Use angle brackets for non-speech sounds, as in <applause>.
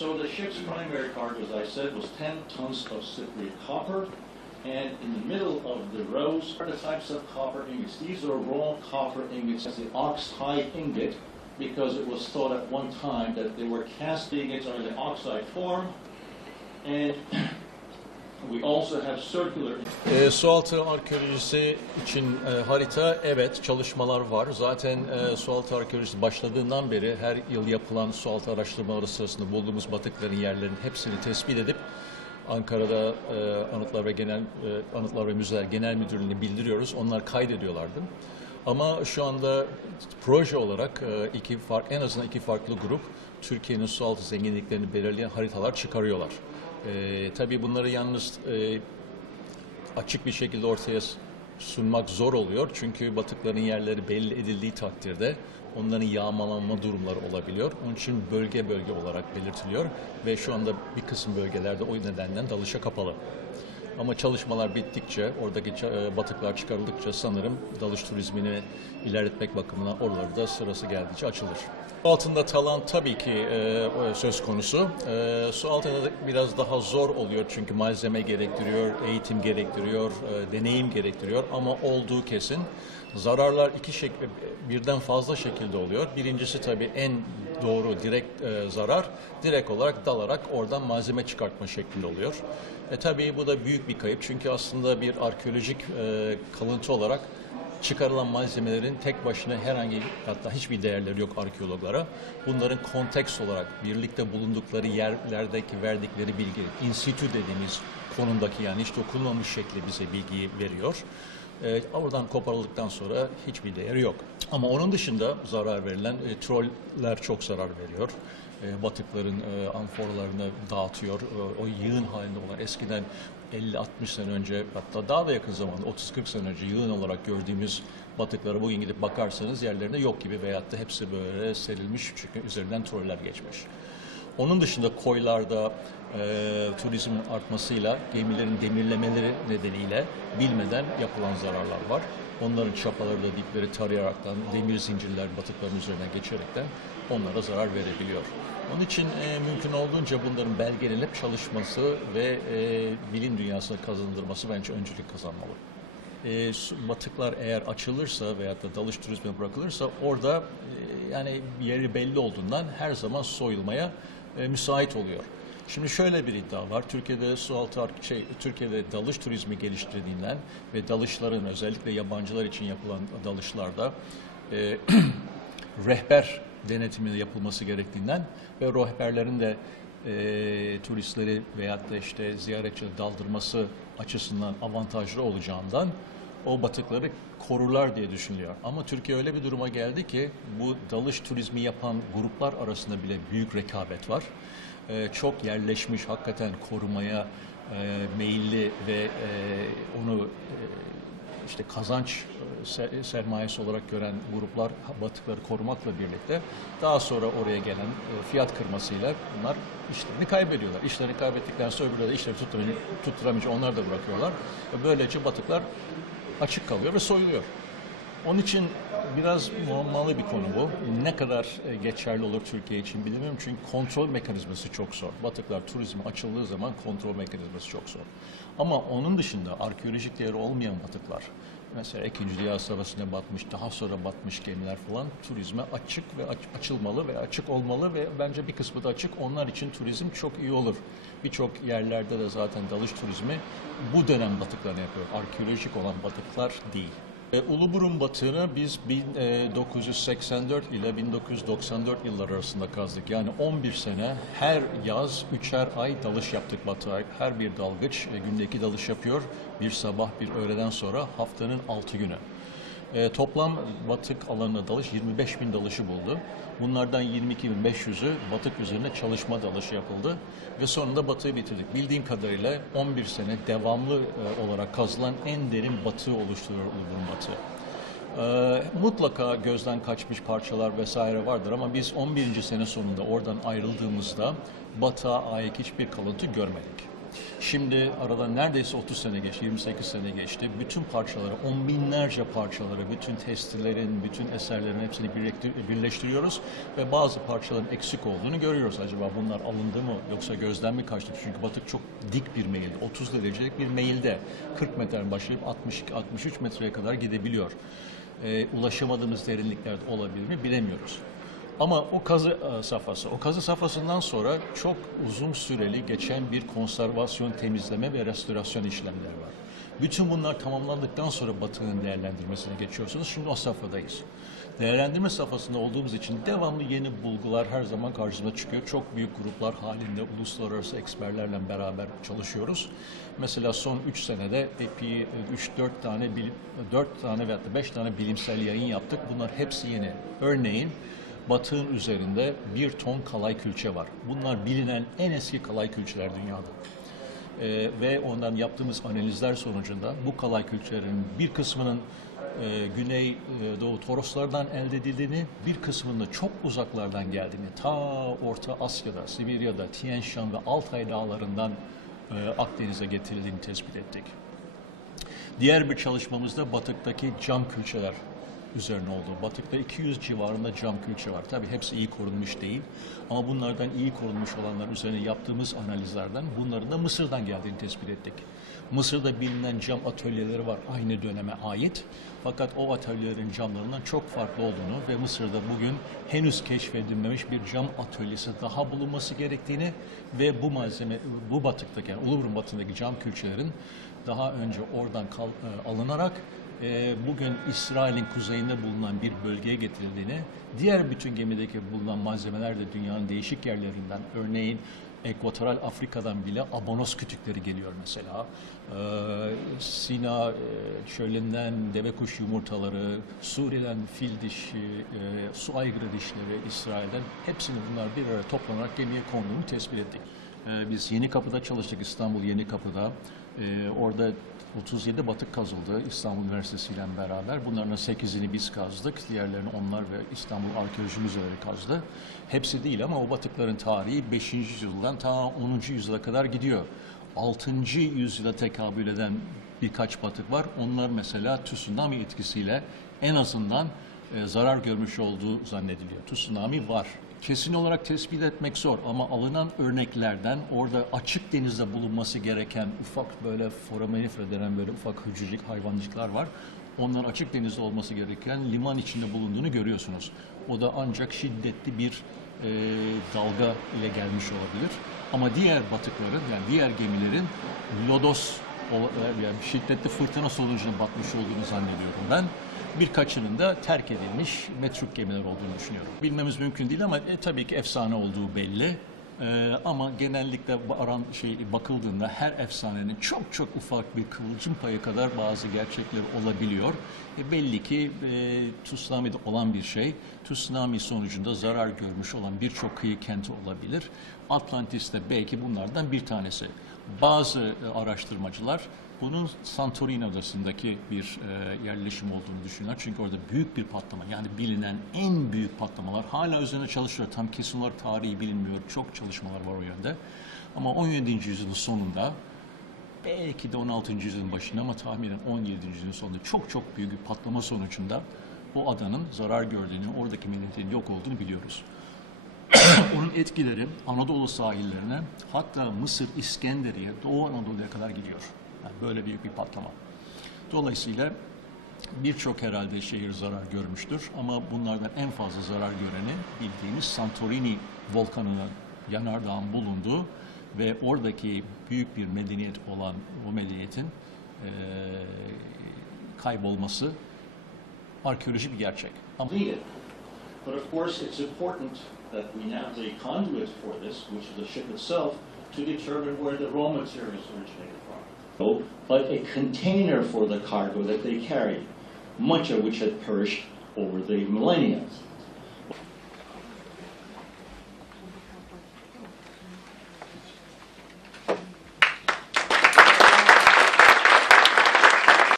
So the ship's primary cargo, as I said, was 10 tons of Cypriot copper. And in the middle of the rows are the types of copper ingots. These are raw copper ingots, as the oxide ingot, because it was thought at one time that they were cast ingots or the oxide form. And <clears throat> E, sualtı arkeolojisi için e, harita evet çalışmalar var. Zaten e, sualtı arkeolojisi başladığından beri her yıl yapılan sualtı araştırmaları sırasında bulduğumuz batıkların yerlerinin hepsini tespit edip Ankara'da e, Anıtlar ve Genel e, Anıtlar ve Müzeler Genel Müdürlüğü'ne bildiriyoruz. Onlar kaydediyorlardı. Ama şu anda proje olarak e, iki fark, en azından iki farklı grup Türkiye'nin sualtı zenginliklerini belirleyen haritalar çıkarıyorlar. E, tabii bunları yalnız e, açık bir şekilde ortaya sunmak zor oluyor. Çünkü batıkların yerleri belli edildiği takdirde onların yağmalanma durumları olabiliyor. Onun için bölge bölge olarak belirtiliyor ve şu anda bir kısım bölgelerde o nedenden dalışa kapalı. Ama çalışmalar bittikçe, oradaki e, batıklar çıkarıldıkça sanırım dalış turizmini ilerletmek bakımından oraları da sırası geldikçe açılır. Altında talan tabii ki e, söz konusu. E, su altında da biraz daha zor oluyor çünkü malzeme gerektiriyor, eğitim gerektiriyor, deneyim gerektiriyor ama olduğu kesin. Zararlar iki şek birden fazla şekilde oluyor. Birincisi tabii en doğru direkt e, zarar direkt olarak dalarak oradan malzeme çıkartma şeklinde oluyor. E tabii bu da büyük bir kayıp çünkü aslında bir arkeolojik e, kalıntı olarak çıkarılan malzemelerin tek başına herhangi hatta hiçbir değerleri yok arkeologlara. Bunların konteks olarak birlikte bulundukları yerlerdeki verdikleri bilgi, in situ dediğimiz konumdaki yani hiç dokunulmamış şekli bize bilgiyi veriyor. E, oradan koparıldıktan sonra hiçbir değeri yok. Ama onun dışında zarar verilen e, troller çok zarar veriyor. E, batıkların e, amforlarını dağıtıyor. E, o yığın halinde olan eskiden 50-60 sene önce hatta daha da yakın zamanda 30-40 sene önce yığın olarak gördüğümüz batıklara bugün gidip bakarsanız yerlerinde yok gibi veyahut da hepsi böyle serilmiş çünkü üzerinden troller geçmiş. Onun dışında koylarda e, turizmin artmasıyla gemilerin demirlemeleri nedeniyle bilmeden yapılan zararlar var. Onların çapaları da dipleri tarayaraktan, demir zincirler batıkların üzerine geçerekten onlara zarar verebiliyor. Onun için e, mümkün olduğunca bunların belgelenip çalışması ve e, bilim dünyasına kazandırması bence öncülük kazanmalı. E, batıklar eğer açılırsa veyahut da dalış turizmine bırakılırsa orada e, yani yeri belli olduğundan her zaman soyulmaya e, müsait oluyor. Şimdi şöyle bir iddia var. Türkiye'de sualtı şey Türkiye'de dalış turizmi geliştirdiğinden ve dalışların özellikle yabancılar için yapılan dalışlarda e, <clears throat> rehber denetiminin yapılması gerektiğinden ve rehberlerin de e, turistleri veyahut da işte ziyaretçileri daldırması açısından avantajlı olacağından o batıkları korurlar diye düşünülüyor. Ama Türkiye öyle bir duruma geldi ki bu dalış turizmi yapan gruplar arasında bile büyük rekabet var. E, çok yerleşmiş, hakikaten korumaya e, meyilli ve e, onu işte kazanç se- sermayesi olarak gören gruplar batıkları korumakla birlikte daha sonra oraya gelen fiyat kırmasıyla bunlar işlerini kaybediyorlar. İşlerini kaybettikten sonra öbürleri de işleri tutturamayınca, tutturamayınca onlar da bırakıyorlar. Böylece batıklar açık kalıyor ve soyuluyor. Onun için biraz muammalı bir konu bu. Ne kadar e, geçerli olur Türkiye için bilmiyorum çünkü kontrol mekanizması çok zor. Batıklar turizme açıldığı zaman kontrol mekanizması çok zor. Ama onun dışında arkeolojik değeri olmayan batıklar, mesela 2. Dünya Savaşı'nda batmış, daha sonra batmış gemiler falan turizme açık ve aç- açılmalı ve açık olmalı ve bence bir kısmı da açık. Onlar için turizm çok iyi olur. Birçok yerlerde de zaten dalış turizmi bu dönem batıklarını yapıyor. Arkeolojik olan batıklar değil. E, Uluburun batığını biz 1984 ile 1994 yılları arasında kazdık. Yani 11 sene her yaz üçer ay dalış yaptık batığa. Her bir dalgıç e, günde iki dalış yapıyor. Bir sabah bir öğleden sonra haftanın 6 günü. E, toplam batık alanına dalış 25 bin dalışı buldu. Bunlardan 22.500'ü batık üzerine çalışma dalışı yapıldı ve sonunda batığı bitirdik. Bildiğim kadarıyla 11 sene devamlı e, olarak kazılan en derin batığı oluşturuyor Uludur'un batığı. E, mutlaka gözden kaçmış parçalar vesaire vardır ama biz 11. sene sonunda oradan ayrıldığımızda batığa ait hiçbir kalıntı görmedik. Şimdi aradan neredeyse 30 sene geçti, 28 sene geçti. Bütün parçaları, on binlerce parçaları, bütün testilerin, bütün eserlerin hepsini birleştir- birleştiriyoruz ve bazı parçaların eksik olduğunu görüyoruz. Acaba bunlar alındı mı yoksa gözden mi kaçtı? Çünkü batık çok dik bir meyil, 30 derecelik bir meyilde 40 metreden başlayıp 62-63 metreye kadar gidebiliyor. Ee, ulaşamadığımız derinliklerde olabilir mi bilemiyoruz. Ama o kazı e, safhası, o kazı safhasından sonra çok uzun süreli geçen bir konservasyon, temizleme ve restorasyon işlemleri var. Bütün bunlar tamamlandıktan sonra batının değerlendirmesine geçiyorsunuz. Şimdi o safhadayız. Değerlendirme safhasında olduğumuz için devamlı yeni bulgular her zaman karşımıza çıkıyor. Çok büyük gruplar halinde uluslararası eksperlerle beraber çalışıyoruz. Mesela son 3 senede epi 3-4 tane bilim, 4 tane veya 5 tane bilimsel yayın yaptık. Bunlar hepsi yeni. Örneğin Batığın üzerinde bir ton kalay külçe var. Bunlar bilinen en eski kalay külçeler dünyada. Ee, ve ondan yaptığımız analizler sonucunda bu kalay külçelerinin bir kısmının e, Güney e, Doğu Toroslardan elde edildiğini, bir kısmının da çok uzaklardan geldiğini, ta Orta Asya'da, Sibirya'da, Tien Shan ve Altay dağlarından e, Akdeniz'e getirildiğini tespit ettik. Diğer bir çalışmamızda batıktaki cam külçeler üzerine oldu. Batıkta 200 civarında cam külçe var. Tabii hepsi iyi korunmuş değil. Ama bunlardan iyi korunmuş olanlar üzerine yaptığımız analizlerden bunların da Mısır'dan geldiğini tespit ettik. Mısır'da bilinen cam atölyeleri var aynı döneme ait. Fakat o atölyelerin camlarından çok farklı olduğunu ve Mısır'da bugün henüz keşfedilmemiş bir cam atölyesi daha bulunması gerektiğini ve bu malzeme, bu batıktaki yani Uluburun batındaki cam külçelerin daha önce oradan kal- e, alınarak e, bugün İsrail'in kuzeyinde bulunan bir bölgeye getirildiğini, diğer bütün gemideki bulunan malzemeler de dünyanın değişik yerlerinden, örneğin Ekvatoral Afrika'dan bile abonos kütükleri geliyor mesela. Ee, Sina e, çölünden deve kuş yumurtaları, Suriye'den fil dişi, e, su aygırı dişleri, İsrail'den hepsini bunlar bir araya toplanarak gemiye konduğunu tespit ettik. Ee, biz Yeni Kapı'da çalıştık, İstanbul Yeni Kapı'da. Ee, orada 37 batık kazıldı İstanbul Üniversitesi ile beraber. Bunların 8'ini biz kazdık. Diğerlerini onlar ve İstanbul Arkeoloji Müzeleri kazdı. Hepsi değil ama o batıkların tarihi 5. yüzyıldan ta 10. yüzyıla kadar gidiyor. 6. yüzyıla tekabül eden birkaç batık var. Onlar mesela tsunami etkisiyle en azından e, zarar görmüş olduğu zannediliyor. Tsunami var. Kesin olarak tespit etmek zor ama alınan örneklerden orada açık denizde bulunması gereken ufak böyle foraminifera denen böyle ufak hücrecik hayvancıklar var. Onlar açık denizde olması gereken liman içinde bulunduğunu görüyorsunuz. O da ancak şiddetli bir e, dalga ile gelmiş olabilir. Ama diğer batıkların yani diğer gemilerin lodos yani şiddetli fırtına sonucunda batmış olduğunu zannediyorum ben. Birkaçının da terk edilmiş metruk gemiler olduğunu düşünüyorum. Bilmemiz mümkün değil ama e, tabii ki efsane olduğu belli. Ee, ama genellikle aran şey bakıldığında her efsanenin çok çok ufak bir kıvılcım payı kadar bazı gerçekler olabiliyor. E, belli ki e, tsunami'de olan bir şey, tsunami sonucunda zarar görmüş olan birçok kıyı kenti olabilir. Atlantis de belki bunlardan bir tanesi. Bazı e, araştırmacılar bunun Santorini adasındaki bir e, yerleşim olduğunu düşünüyorlar. Çünkü orada büyük bir patlama yani bilinen en büyük patlamalar hala üzerine çalışıyor. Tam kesin olarak tarihi bilinmiyor. Çok çalışmalar var o yönde. Ama 17. yüzyılın sonunda belki de 16. yüzyılın başında ama tahminen 17. yüzyılın sonunda çok çok büyük bir patlama sonucunda o adanın zarar gördüğünü, oradaki milletin yok olduğunu biliyoruz. Etkileri Anadolu sahillerine hatta Mısır, İskenderiye, Doğu Anadolu'ya kadar gidiyor. Yani böyle büyük bir patlama. Dolayısıyla birçok herhalde şehir zarar görmüştür ama bunlardan en fazla zarar göreni bildiğimiz Santorini volkanının yanardağın bulunduğu ve oradaki büyük bir medeniyet olan o medeniyetin eee, kaybolması arkeolojik bir gerçek. Ama. But of course, it's important that we have a conduit for this, which is the ship itself, to determine where the raw materials originated from. But a container for the cargo that they carried, much of which had perished over the millennia.